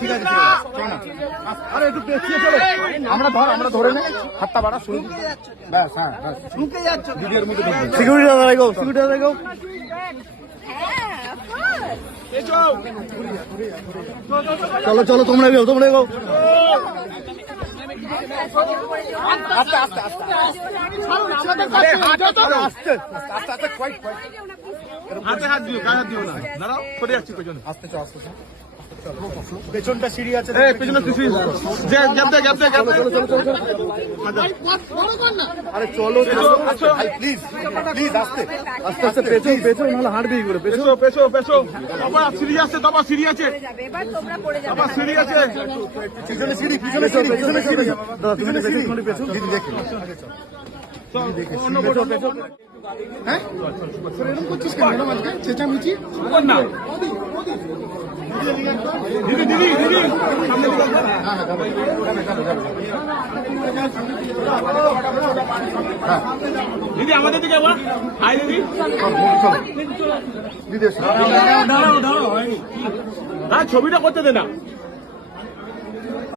ঠিক আছে আরে একটু পেছিয়ে চলো আমরা ধরে নেই হাতটা বাড়া শুরু ব্যাস হ্যাঁ ঢুকে যাচ্ছে ভিডিওর মধ্যে সিকিউরিটি দাঁড়াই গো চলো চলো তোমরা গো আস্তে আস্তে হাতে হাত দিও গায়ে হাত দিও না দাঁড়াও সরে যাচ্ছি পেছনে আস্তে পেছনটা সিঁড়ি আছে পেছনে সিঁড়ি গ্যাপ দে আরে চলো ভাই প্লিজ আস্তে পেছন নাহলে হাঁটবি করে পেছো বাবা সিঁড়ি আছে এবার তোমরা পড়ে যাবে বাবা সিঁড়ি আছে পিছনে সিঁড়ি দাদা তুমি পেছন দিদি দেখে হ্যাঁ এরকম করছিস কেন আজকে চেঁচামেচি না দিদি আমাদের দিকে হাই দিদি দিদি হ্যাঁ ছবিটা করতে দে না